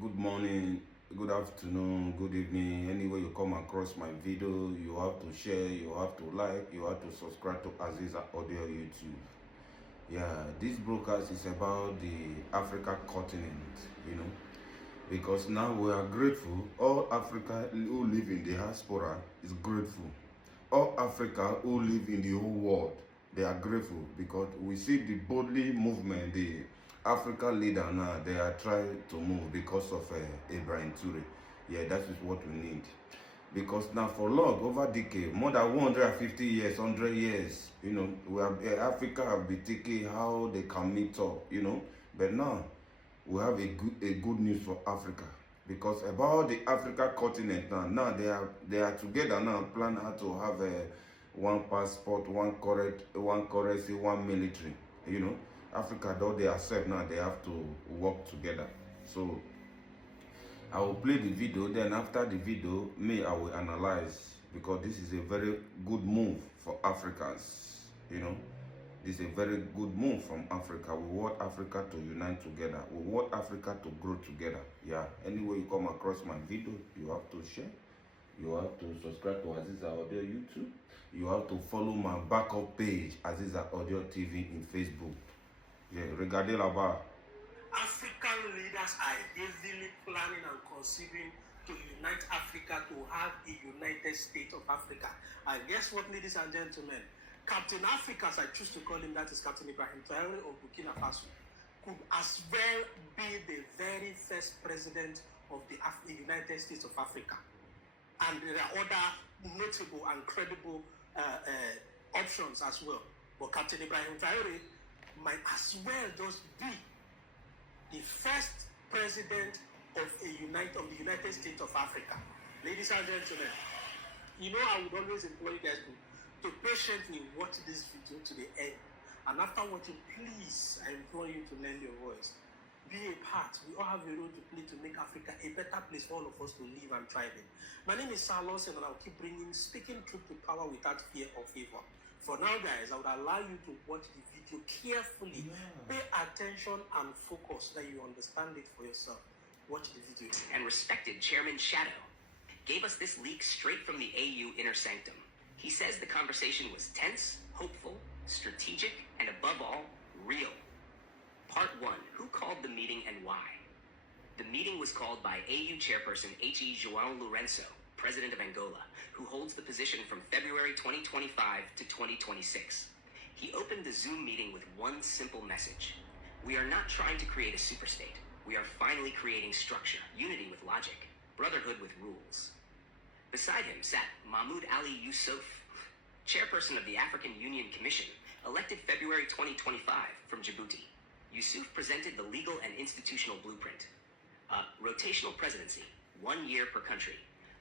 Good morning, good afternoon, good evening. Anywhere you come across my video, you have to share, you have to like, you have to subscribe to Aziza Audio YouTube. Yeah, this broadcast is about the Africa continent, because now we are grateful. All Africa who live in the diaspora is grateful. All Africa who live in the whole world, they are grateful because we see the boldly movement, the Africa leader now, they are trying to move because of Ibrahim Traoré. Yeah, that is what we need. Because now for long, over decade, more than 150 years, 100 years, we have, Africa have been thinking how they can meet up, But now, we have a good news for Africa. Because about the Africa continent now they are together now, plan how to have one passport, one currency, one military. Africa, though they accept now, they have to work together. So I will play the video. Then after the video, I will analyze, because this is a very good move for Africans. This is a very good move from Africa. We want Africa to unite together. We want Africa to grow together. Yeah. Anyway, you come across my video, you have to share. You have to subscribe to Aziza Audio YouTube. You have to follow my backup page, Aziza Audio TV, in Facebook. Yeah, regardez là-bas. African leaders are heavily planning and conceiving to unite Africa, to have a United States of Africa. And guess what, ladies and gentlemen? Captain Africa, as I choose to call him, that is Captain Ibrahim Traoré of Burkina Faso, could as well be the very first president of the United States of Africa. And there are other notable and credible options as well. But Captain Ibrahim Traoré might as well just be the first president of the United States of Africa. Ladies and gentlemen, I would always implore you guys to patiently watch this video to the end. And after watching, please, I implore you to lend your voice. Be a part. We all have a role to play to make Africa a better place for all of us to live and thrive in. My name is Sir Lawson, and I'll keep speaking truth to power without fear or favor. For now, guys, I would allow you to watch the video carefully. Pay attention and focus so that you understand it for yourself. Watch the video. And respected Chairman Shadow gave us this leak straight from the AU inner sanctum. He says the conversation was tense, hopeful, strategic, and above all, real. Part 1. Who called the meeting and why? The meeting was called by AU chairperson H.E. João Lourenço, president of Angola, who holds the position from February 2025 to 2026. He opened the Zoom meeting with one simple message. We are not trying to create a superstate. We are finally creating structure, unity with logic, brotherhood with rules. Beside him sat Mahmoud Ali Yusuf, chairperson of the African Union Commission, elected February 2025 from Djibouti. Yusuf presented the legal and institutional blueprint. A rotational presidency, 1 year per country.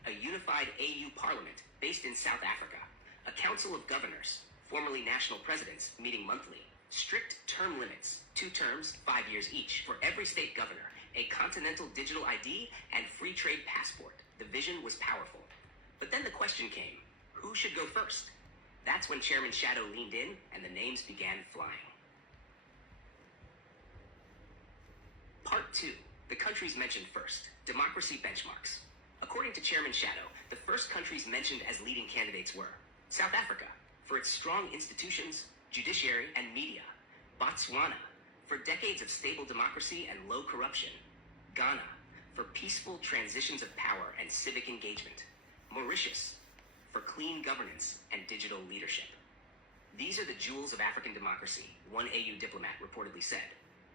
A unified AU parliament based in South Africa. A council of governors, formerly national presidents, meeting monthly. Strict term limits, 2 terms, 5 years each, for every state governor. A continental digital ID and free trade passport. The vision was powerful. But then the question came, who should go first? That's when Chairman Shadow leaned in and the names began flying. Part 2. The countries mentioned first. Democracy benchmarks. According to Chairman Shadow, the first countries mentioned as leading candidates were South Africa, for its strong institutions, judiciary, and media. Botswana, for decades of stable democracy and low corruption. Ghana, for peaceful transitions of power and civic engagement. Mauritius, for clean governance and digital leadership. These are the jewels of African democracy, one AU diplomat reportedly said.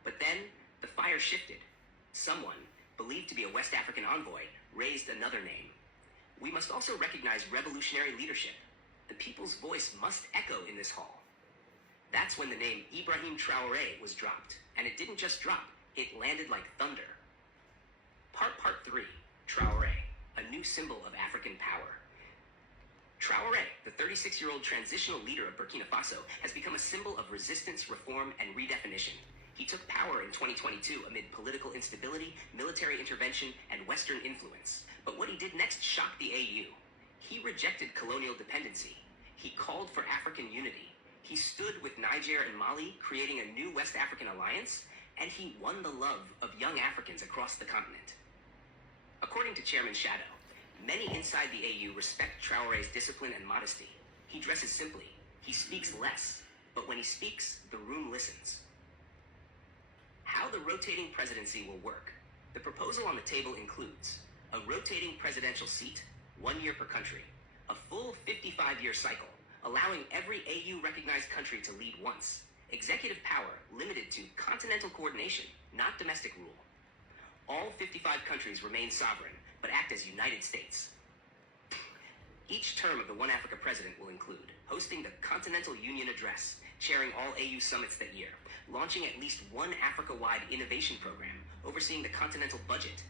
But then, the fire shifted. Someone, believed to be a West African envoy, raised another name. We must also recognize revolutionary leadership. The people's voice must echo in this hall. That's when the name Ibrahim Traoré was dropped. And it didn't just drop, it landed like thunder. Part 3, Traoré, a new symbol of African power. Traoré, the 36-year-old transitional leader of Burkina Faso, has become a symbol of resistance, reform, and redefinition. He took power in 2022 amid political instability, military intervention, and Western influence. But what he did next shocked the AU. He rejected colonial dependency. He called for African unity. He stood with Niger and Mali, creating a new West African alliance, and he won the love of young Africans across the continent. According to Chairman Shadow, many inside the AU respect Traoré's discipline and modesty. He dresses simply, he speaks less, but when he speaks, the room listens. How the rotating presidency will work. The proposal on the table includes a rotating presidential seat, 1 year per country, a full 55-year cycle, allowing every AU-recognized country to lead once, executive power limited to continental coordination, not domestic rule. All 55 countries remain sovereign, but act as United States. Each term of the One Africa president will include hosting the Continental Union Address, chairing all AU summits that year, launching at least one Africa-wide innovation program, overseeing the continental budget.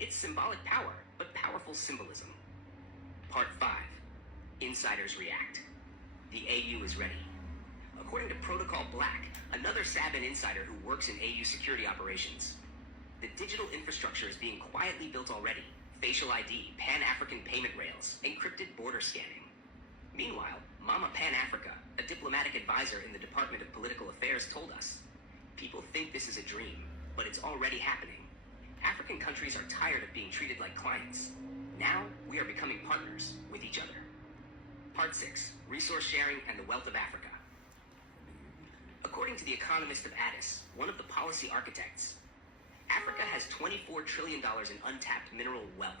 It's symbolic power, but powerful symbolism. Part 5. Insiders react. The AU is ready. According to Protocol Black, another SABIN insider who works in AU security operations, the digital infrastructure is being quietly built already. Facial ID, Pan-African payment rails, encrypted border scanning. Meanwhile, Mama Pan-Africa, a diplomatic advisor in the Department of Political Affairs, told us, people think this is a dream, but it's already happening. African countries are tired of being treated like clients. Now, we are becoming partners with each other. Part 6, Resource Sharing and the Wealth of Africa. According to the economist of Addis, one of the policy architects, Africa has $24 trillion in untapped mineral wealth.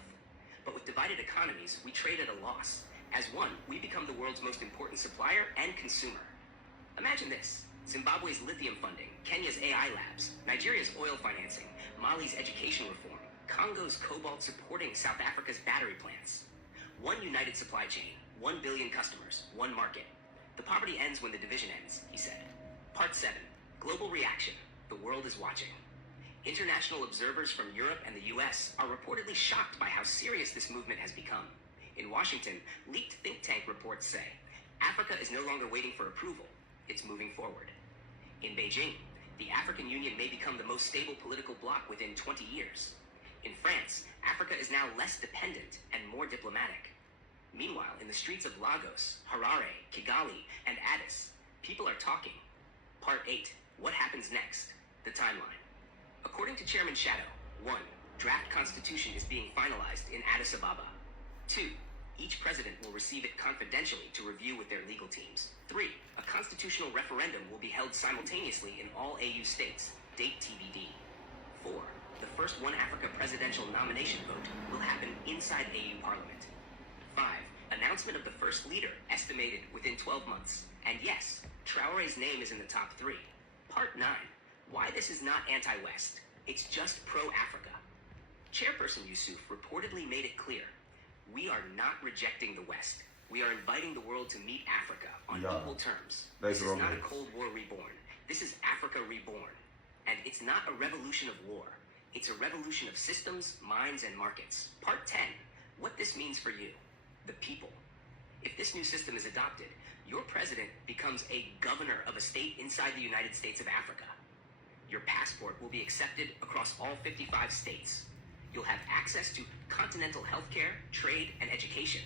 But with divided economies, we trade at a loss. As one, we become the world's most important supplier and consumer. Imagine this: Zimbabwe's lithium funding, Kenya's AI labs, Nigeria's oil financing, Mali's education reform, Congo's cobalt supporting South Africa's battery plants. One united supply chain, 1 billion customers, one market. The poverty ends when the division ends, he said. Part 7, Global Reaction. The world is watching. International observers from Europe and the US are reportedly shocked by how serious this movement has become. In Washington, leaked think tank reports say, Africa is no longer waiting for approval, it's moving forward. In Beijing, the African Union may become the most stable political bloc within 20 years. In France, Africa is now less dependent and more diplomatic. Meanwhile, in the streets of Lagos, Harare, Kigali, and Addis, people are talking. Part 8, What happens next? The timeline. According to Chairman Shadow, 1. Draft constitution is being finalized in Addis Ababa. 2. Each president will receive it confidentially to review with their legal teams. 3. A constitutional referendum will be held simultaneously in all AU states. Date TBD. 4. The first One Africa presidential nomination vote will happen inside AU Parliament. 5. Announcement of the first leader estimated within 12 months. And yes, Traoré's name is in the top 3. Part 9. Why this is not anti-West. It's just pro-Africa. Chairperson Yusuf reportedly made it clear, we are not rejecting the West. We are inviting the world to meet Africa on equal terms. This is not a Cold War reborn. This is Africa reborn. And it's not a revolution of war. It's a revolution of systems, minds, and markets. Part 10. What this means for you, the people. If this new system is adopted, your president becomes a governor of a state inside the United States of Africa. Your passport will be accepted across all 55 states. You'll have access to continental healthcare, trade, and education.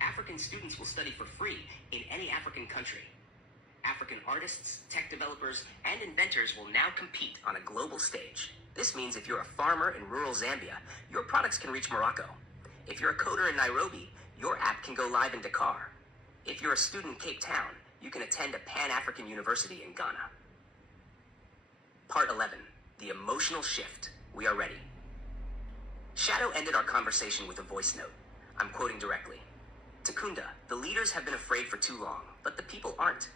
African students will study for free in any African country. African artists, tech developers, and inventors will now compete on a global stage. This means if you're a farmer in rural Zambia, your products can reach Morocco. If you're a coder in Nairobi, your app can go live in Dakar. If you're a student in Cape Town, you can attend a Pan-African university in Ghana. Part 11, the emotional shift. We are ready. Shadow ended our conversation with a voice note. I'm quoting directly. Takunda, the leaders have been afraid for too long, but the people aren't.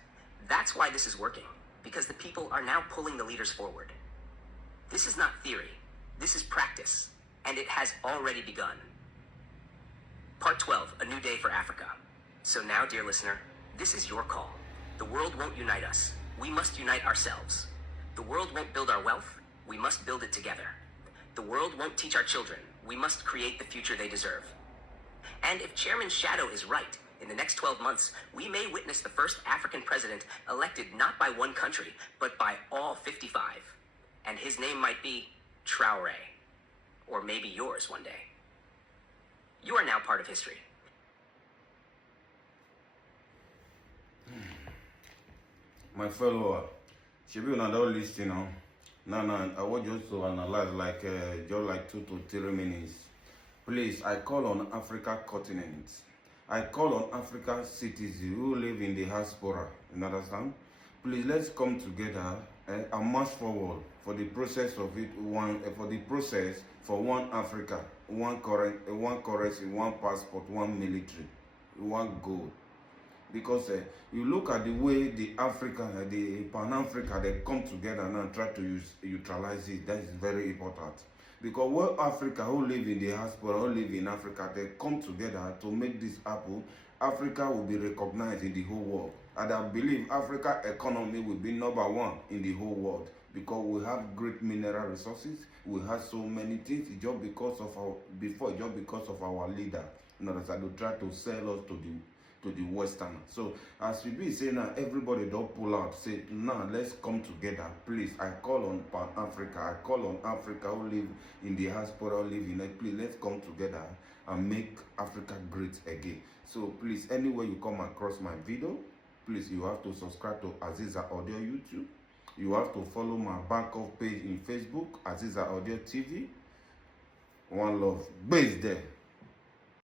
That's why this is working, because the people are now pulling the leaders forward. This is not theory. This is practice, and it has already begun. Part 12, a new day for Africa. So now, dear listener, this is your call. The world won't unite us. We must unite ourselves. The world won't build our wealth. We must build it together. The world won't teach our children. We must create the future they deserve. And if Chairman Shadow is right, in the next 12 months, we may witness the first African president elected not by one country, but by all 55. And his name might be Traoré. Or maybe yours one day. You are now part of history. My fellow, should be another list, you know. Now, I want just to analyze just like 2 to 3 minutes. Please, I call on Africa continent. I call on African citizens who live in the diaspora. You understand? Please, let's come together and march forward for the process of it. For the process for one Africa, one currency, one passport, one military, one goal. Because you look at the way the Pan-Africa, they come together now and try to utilize it. That is very important. Because what Africa who live in the diaspora, who live in Africa, they come together to make this happen. Africa will be recognized in the whole world. And I believe Africa economy will be #1 in the whole world. Because we have great mineral resources, we have so many things, just because of our leader. You know, that they try to sell us to the Western. So as we be saying now, everybody don't pull out. Say now, let's come together. Please, I call on Pan-Africa. I call on Africa who live in the diaspora, live in it. Please, let's come together and make Africa great again. So please, anywhere you come across my video, please, you have to subscribe to Aziza Audio YouTube. You have to follow my backup page in Facebook, Aziza Audio TV. One love. Base there.